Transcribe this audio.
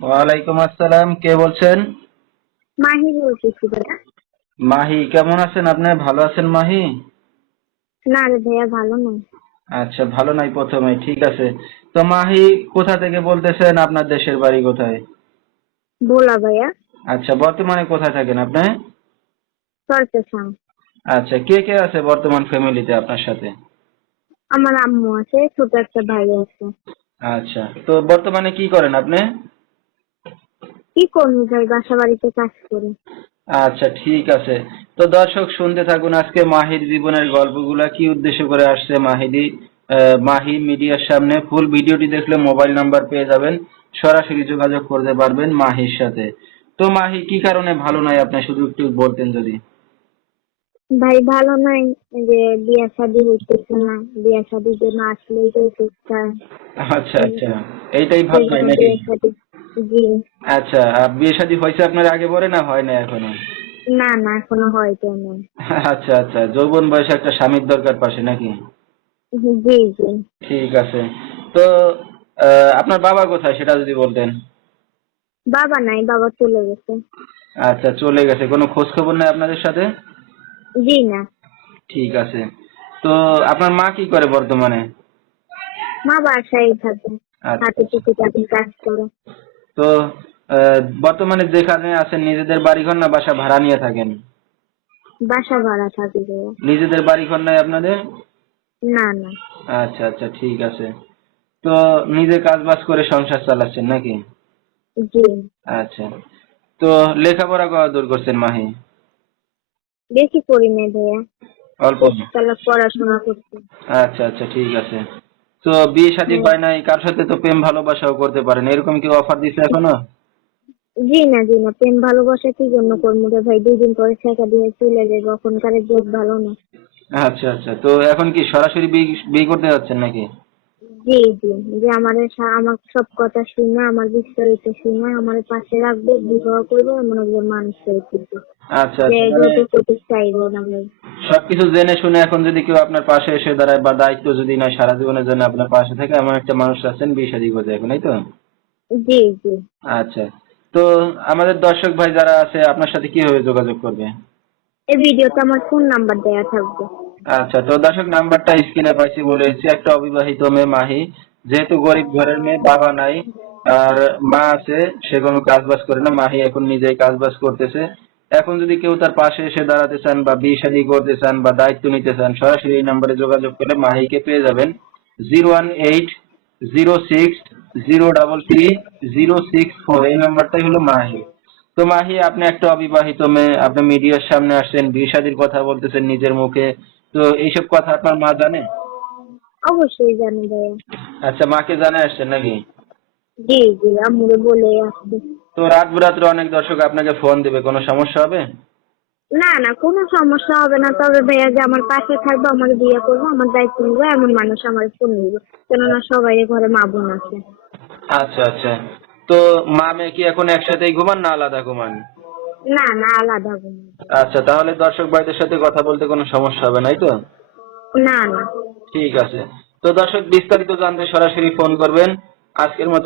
ওয়ালাইকুম আসসালাম। কে বলছেন? মাহি বলতেছি ভাইয়া মাহি কেমন আছেন আপনি? ভালো আছেন মাহি? না রে ভাইয়া ভালো আচ্ছা ভালো নাই প্রথমে ঠিক আছে। তো মাহি কোথা থেকে বলতেছেন? আপনার দেশের বাড়ি কোথায়? বলা ভাইয়া। আচ্ছা বর্তমানে কোথায় থাকেন আপনি? আচ্ছা কে কে আছে বর্তমান ফ্যামিলিতে আপনার সাথে? আমার আম্মু আছে ছোট একটা ভাই আছে। আচ্ছা তো বর্তমানে কি করেন আপনি? কি করব ভাই বাসা বাড়িতে কাজ করি। আচ্ছা ঠিক আছে। তো দর্শক শুনতে থাকুন আজকে মাহির জীবনের গল্পগুলা কি উদ্দেশ্য করে আসছে মাহিদি মাহি মিডিয়ার সামনে। ফুল ভিডিওটি দেখলে মোবাইল নাম্বার পেয়ে যাবেন সরাসরি যোগাযোগ করতে পারবেন মাহির সাথে। তো মাহি কি কারণে ভালো নয় আপনি? শুধু একটু বলতেন যদি। ভাই ভালো নাই যে বিয়া শাদি হইতেছে না বিয়া শাদির জন্য আসলেই তো আচ্ছা আচ্ছা। এইটাই ভালো নয় নাকি? জি। আচ্ছা আর বিয়ে শাদী হয়েছে আপনার আগে পরে না হয় না এখনও? না না এখনও হয়তো না আচ্ছা আচ্ছা যৌবন বয়সে একটা স্বামীর দরকার পাশে নাকি? জি জি। ঠিক আছে। তো আপনার বাবা কোথায় সেটা যদি বলতেন? বাবা নাই বাবা চলে গেছে। আচ্ছা চলে গেছে। কোনো খোঁজ খবর নাই আপনাদের সাথে? জি না ঠিক আছে। তো আপনার মা কি করে বর্তমানে? মা বাসায় থাকে। আচ্ছা। হাতে টুকিটাকি কাজ করে। তো বর্তমানে যেখানে আছেন নিজেদের বাড়িঘর না বাসা ভাড়া নিয়ে থাকেন? বাসা ভাড়া থাকে নিজেদের বাড়িঘর নাই আপনাদের? না না। আচ্ছা আচ্ছা ঠিক আছে। তো নিজে কাজ বাজ করে সংসার চালাচ্ছেন নাকি? জি। আচ্ছা। তো লেখাপড়া করা দূর করছেন মাহি? বেশি না ভাইয়া। অল্প তাহলে পড়াশোনা করছি। আচ্ছা আচ্ছা ঠিক আছে। তো বিয়ে শাদী হয় নাই কার সাথে তো প্রেম ভালোবাসাও করতে পারেন? এরকম কি অফার দিছে এখনও? জি না জি না প্রেম ভালোবাসা কি জন্য করব রে ভাই? দুই দিন পরে শেখা দিয়ে চলে যাবে ওখানকার যোগ ভালো না। আচ্ছা আচ্ছা তো এখন কি সরাসরি বিয়ে বিয়ে করতে যাচ্ছেন নাকি? জি জি। যে আমার আমার সব কথা শুনে আমার বিস্তারিত শুনে আমার পাশে রাখবে বিবাহ করবে এমন একজন মানুষ আচ্ছা আচ্ছা সবকিছু জেনে শুনে এখন যদি কেউ আপনার পাশে এসে দাঁড়ায় বা দায়িত্ব যদি না সারা জীবনের জন্য আপনার পাশে থাকে এমন একটা মানুষ আছেন বিয়ে শাদী করতে এখন এই তো? জি জি। আচ্ছা। তো আমাদের দর্শক ভাই যারা আছে আপনার সাথে কীভাবে যোগাযোগ করবে? এই ভিডিওতে আমার ফোন নাম্বার দেয়া থাকবে। আচ্ছা তো দর্শক, নাম্বারটা স্ক্রিনে পাইছি বলেছি একটা অবিবাহিত মেয়ে মাহি, যেহেতু গরিব ঘরের মেয়ে, বাবা নাই, আর মা আছে, সে কোনো কাজ বাজ করে না। মাহি এখন নিজেই কাজ বাজ করতেছে। এখন যদি কেউ তার পাশে এসে দাঁড়াতে চান বা বিয়ে শাদী করতে চান বা দায়িত্ব নিতে চান, সরাসরি এই নাম্বারে যোগাযোগ করলে মাহিকে পেয়ে যাবেন। Zero one eight, zero six, zero double three, zero six four. এই নাম্বারটাই হলো মাহি। তো মাহি, আপনি একটা অবিবাহিত মেয়ে, আপনি মিডিয়ার সামনে আসছেন, বিয়ে শাদীর কথা বলতেছেন নিজের মুখে তো এইসব কথা আপনার মা জানে? অবশ্যই জানি ভাইয়া। আচ্ছা মাকে জানে আসছেন নাকি? জি জি আম্মুরে বলে আসবে। তো রাত বিরাত্রে অনেক দর্শক আপনাকে ফোন দেবে কোনো সমস্যা হবে? না না কোনো সমস্যা হবে না তবে ভাইয়া যে আমার পাশে থাকবে আমার বিয়ে করব আমার দায়িত্ব নিবো এমন মানুষ আমার ফোন নিবে। কেননা সবাই ঘরে মা বোন আছে। আচ্ছা আচ্ছা। তো মা মেয়ে কি এখন একসাথেই ঘুমান না আলাদা ঘুমান? না না আলাদা কোনো। আচ্ছা তাহলে দর্শক ভাইদের সাথে কথা বলতে কোনো সমস্যা হবে নাই তো? না না। ঠিক আছে। তো দর্শক বিস্তারিত জানতে সরাসরি ফোন করবেন। আজকের মতো